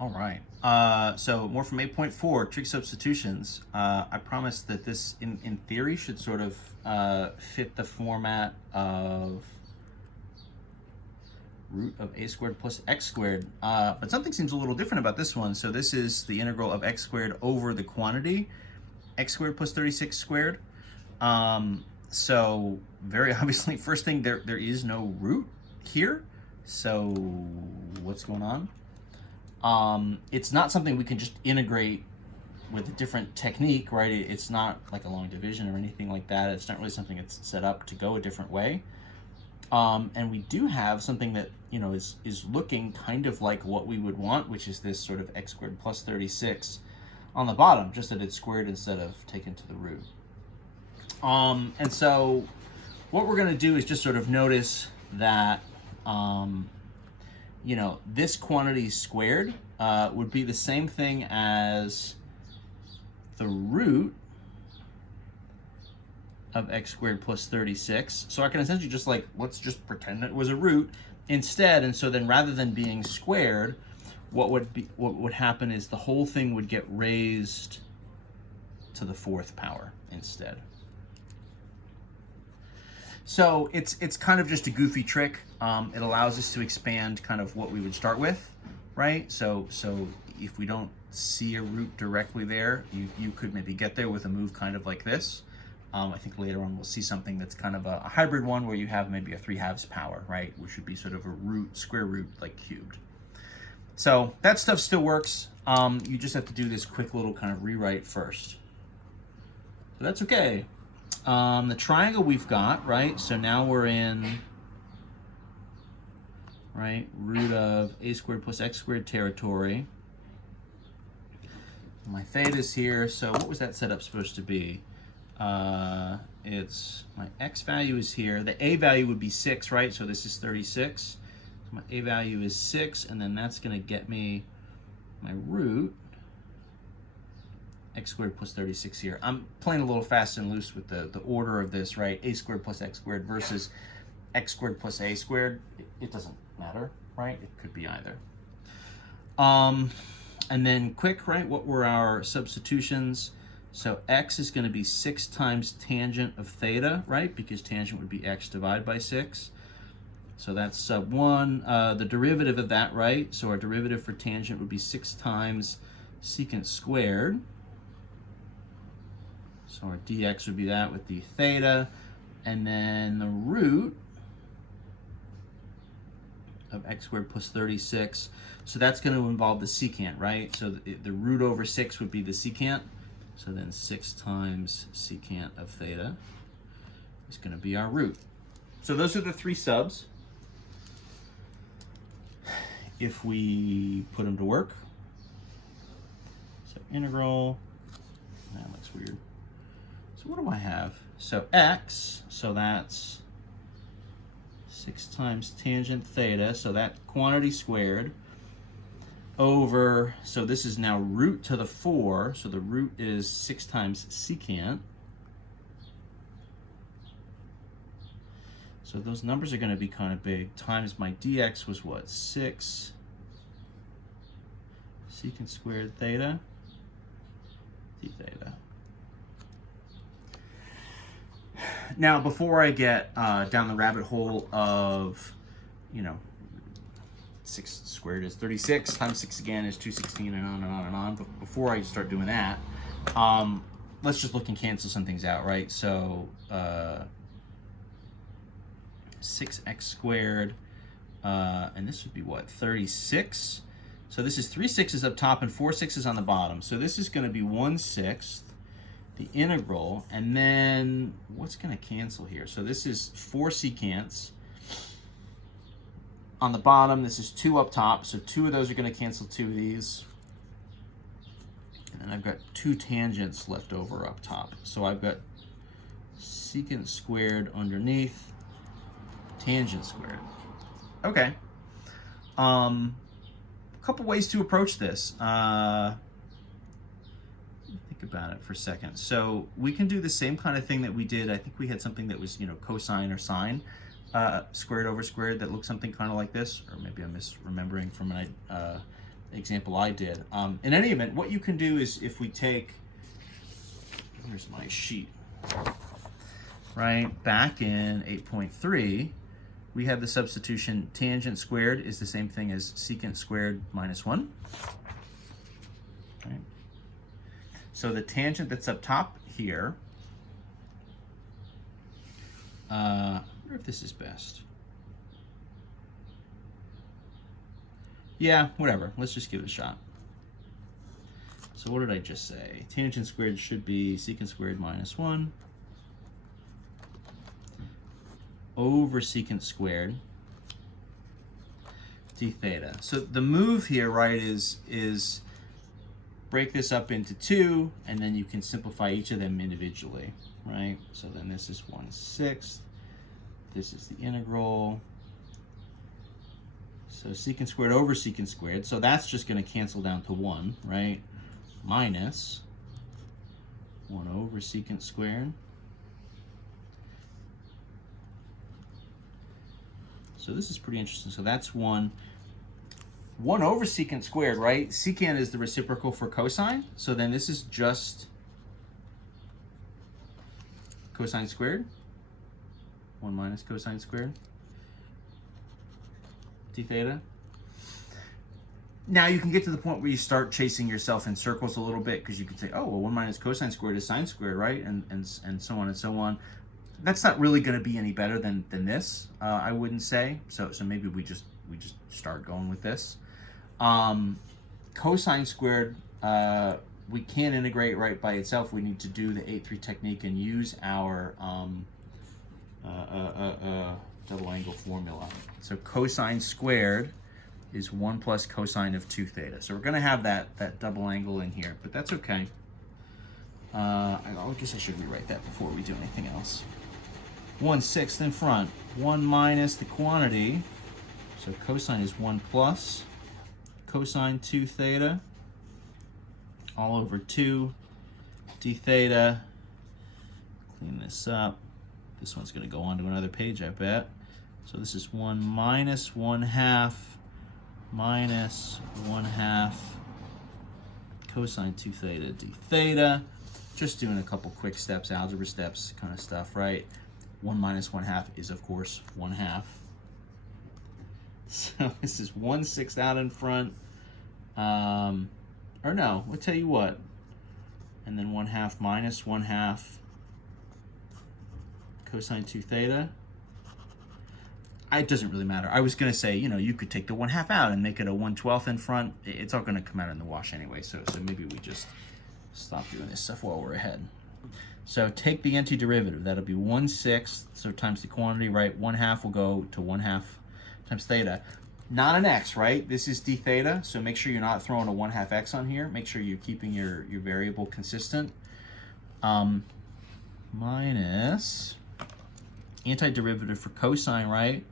All right. So more from 8.4, trig substitutions. I promised that this, in theory, should sort of fit the format of root of a squared plus x squared. But something seems a little different about this one. So this is the integral of x squared over the quantity, x squared plus 36 squared. So very obviously, first thing, there is no root here. So what's going on? It's not something we can just integrate with a different technique, right? It's not like a long division or anything like that. It's not really something that's set up to go a different way. And we do have something that, is looking kind of like what we would want, which is this sort of x squared plus 36 on the bottom, just that it's squared instead of taken to the root. And so what we're going to do is just sort of notice that this quantity squared would be the same thing as the root of x squared plus 36. So I can essentially just let's just pretend it was a root instead. And so then rather than being squared, what would happen is the whole thing would get raised to the 4th power instead. So it's kind of just a goofy trick. It allows us to expand kind of what we would start with, right? So if we don't see a root directly there, you could maybe get there with a move kind of like this. I think later on we'll see something that's kind of a hybrid one where you have maybe a 3/2 power, right? Which would be sort of a root, square root, like cubed. So that stuff still works. You just have to do this quick little kind of rewrite first. So that's okay. The triangle we've got, right? So now we're in, right, root of a squared plus x squared territory. My theta's here. So what was that setup supposed to be? It's my x value is here. The a value would be 6, right? So this is 36. So my a value is 6, and then that's going to get me my root x squared plus 36 here. I'm playing a little fast and loose with the order of this, right? A squared plus x squared versus x squared plus a squared. It doesn't matter, right? It could be either. And then quick, right? What were our substitutions? So x is going to be 6 times tangent of theta, right? Because tangent would be x divided by 6. So that's sub 1. The derivative of that, right? So our derivative for tangent would be 6 times secant squared. So our dx would be that with the theta. And then the root of x squared plus 36. So that's going to involve the secant, right? So the root over 6 would be the secant. So then 6 times secant of theta is going to be our root. So those are the 3 subs. If we put them to work, so integral, that looks weird. So what do I have? So x, so that's 6 times tangent theta, so that quantity squared, over, so this is now root to the 4, so the root is 6 times secant. So those numbers are going to be kind of big, times my dx was what, 6 secant squared theta, d theta. Now, before I get down the rabbit hole of, 6 squared is 36, times 6 again is 216, and on and on and on. But before I start doing that, let's just look and cancel some things out, right? So 6x squared, and this would be what, 36? So this is 3 6's up top and 4 6's on the bottom. So this is going to be 1/6, the integral, and then what's going to cancel here? So this is 4 secants. On the bottom, this is 2 up top, so 2 of those are going to cancel 2 of these. And then I've got 2 tangents left over up top. So I've got secant squared underneath, tangent squared. Okay. A couple ways to approach this. Think about it for a second. So we can do the same kind of thing that we did. I think we had something that was, cosine or sine. Squared over squared that looks something kind of like this, or maybe I'm misremembering from example I did. In any event, what you can do is if we take, here's my sheet, right? Back in 8.3, we have the substitution tangent squared is the same thing as secant squared minus 1. Right? So the tangent that's up top here, I wonder if this is best. Yeah, whatever. Let's just give it a shot. So what did I just say? Tangent squared should be secant squared minus 1 over secant squared d theta. So the move here, right, is break this up into 2, and then you can simplify each of them individually, right? So then this is 1/6. This is the integral. So secant squared over secant squared. So that's just going to cancel down to 1, right? Minus 1 over secant squared. So this is pretty interesting. So that's 1 over secant squared, right? Secant is the reciprocal for cosine. So then this is just cosine squared. 1 minus cosine squared d theta. Now you can get to the point where you start chasing yourself in circles a little bit, because you can say, oh, well, 1 minus cosine squared is sine squared, right? And so on and so on. That's not really going to be any better than this, I wouldn't say. So maybe we just start going with this. Cosine squared, we can't integrate right by itself. We need to do the 8-3 technique and use our double angle formula. So cosine squared is 1 plus cosine of 2 theta. So we're going to have that double angle in here, but that's okay. I guess I should rewrite that before we do anything else. 1/6 in front, 1 minus the quantity. So cosine is 1 plus cosine 2 theta all over 2 d theta. Clean this up. This one's going to go on to another page, I bet. So this is 1 minus 1/2 minus 1/2 cosine 2 theta d theta. Just doing a couple quick steps, algebra steps kind of stuff, right? 1 minus 1/2 is, of course, 1/2. So this is 1/6 out in front. Or no, I'll tell you what. And then 1/2 minus 1/2 cosine 2 theta. It doesn't really matter. I was going to say, you could take the 1/2 out and make it a 1/12 in front. It's all going to come out in the wash anyway, so maybe we just stop doing this stuff while we're ahead. So take the antiderivative. That'll be 1/6, so times the quantity, right? 1/2 will go to 1/2 times theta. Not an x, right? This is d theta, so make sure you're not throwing a 1/2 x on here. Make sure you're keeping your variable consistent. Minus antiderivative for cosine, right,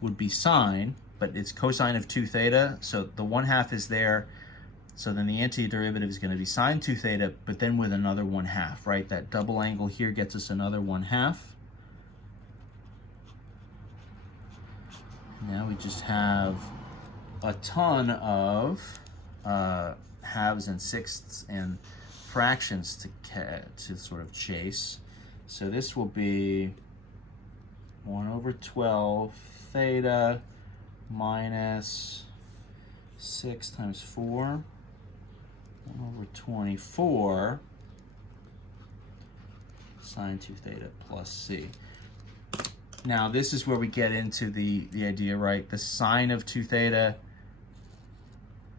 would be sine, but it's cosine of 2 theta, so the 1/2 is there. So then the antiderivative is going to be sine 2 theta, but then with another 1/2, right? That double angle here gets us another 1/2. Now we just have a ton of halves and sixths and fractions to sort of chase. So this will be 1 over 12 theta minus 6 times 4, 1 over 24 sine 2 theta plus c. Now this is where we get into the idea, right? The sine of 2 theta,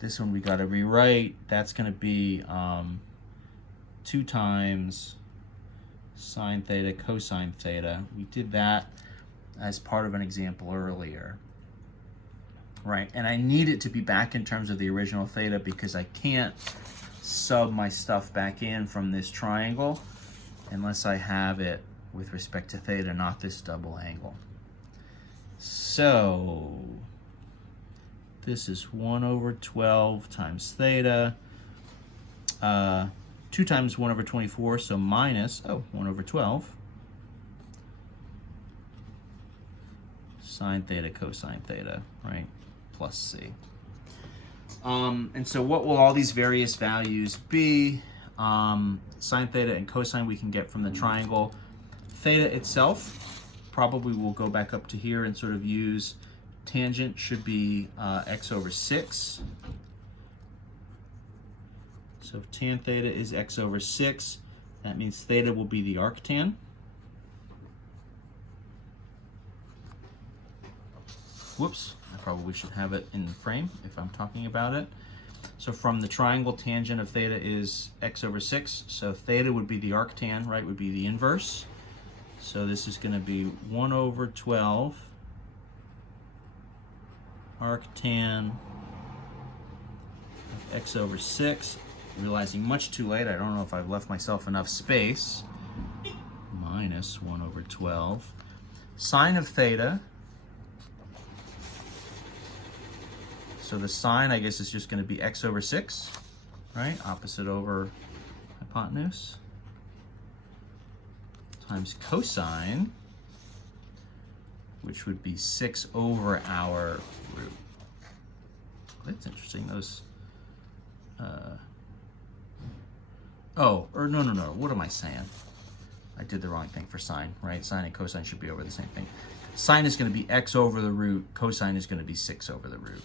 this one we got to rewrite. That's going to be 2 times sine theta cosine theta. We did that as part of an example earlier, right? And I need it to be back in terms of the original theta because I can't sub my stuff back in from this triangle unless I have it with respect to theta, not this double angle. So this is 1 over 12 times theta, 2 times 1 over 24, so minus, 1 over 12, sine theta cosine theta, right, plus c. And so what will all these various values be? Sine theta and cosine we can get from the triangle. Theta itself, probably we'll go back up to here and sort of use tangent should be x over 6. So if tan theta is x over 6, that means theta will be the arctan. Whoops, I probably should have it in the frame if I'm talking about it. So from the triangle, tangent of theta is x over 6. So theta would be the arctan, right, would be the inverse. So this is going to be 1 over 12 arctan of x over 6. Realizing much too late, I don't know if I've left myself enough space. Minus 1 over 12. Sine of theta. So the sine, I guess, is just going to be x over 6, right? Opposite over hypotenuse. Times cosine, which would be 6 over our root. That's interesting. Those, no, what am I saying? I did the wrong thing for sine, right? Sine and cosine should be over the same thing. Sine is going to be x over the root. Cosine is going to be 6 over the root.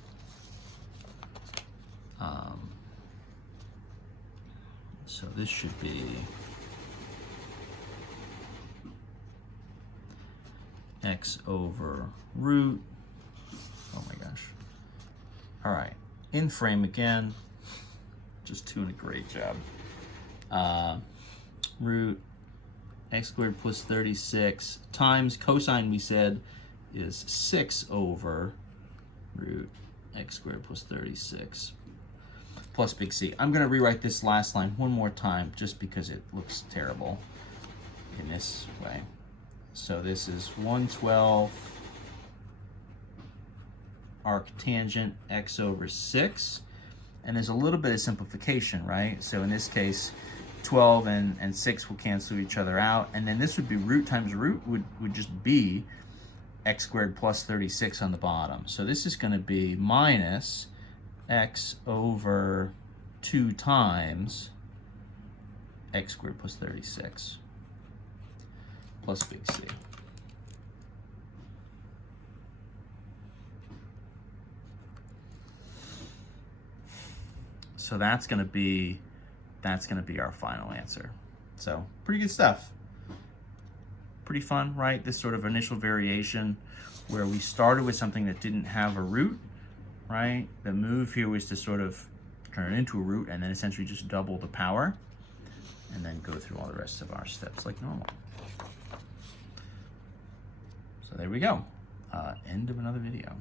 So this should be x over root. Oh my gosh. All right, in frame again. Just doing a great job. Root x squared plus 36 times cosine, we said, is 6 over root x squared plus 36 plus big C. I'm going to rewrite this last line one more time just because it looks terrible in this way. So this is 112 arctangent x over 6. And there's a little bit of simplification, right? So in this case, 12 and 6 will cancel each other out. And then this would be root times root would just be x squared plus 36 on the bottom. So this is going to be minus x over 2 times x squared plus 36 plus big C. So that's going to be our final answer. So pretty good stuff. Pretty fun, right? This sort of initial variation where we started with something that didn't have a root, right? The move here was to sort of turn it into a root and then essentially just double the power and then go through all the rest of our steps like normal. So there we go. End of another video.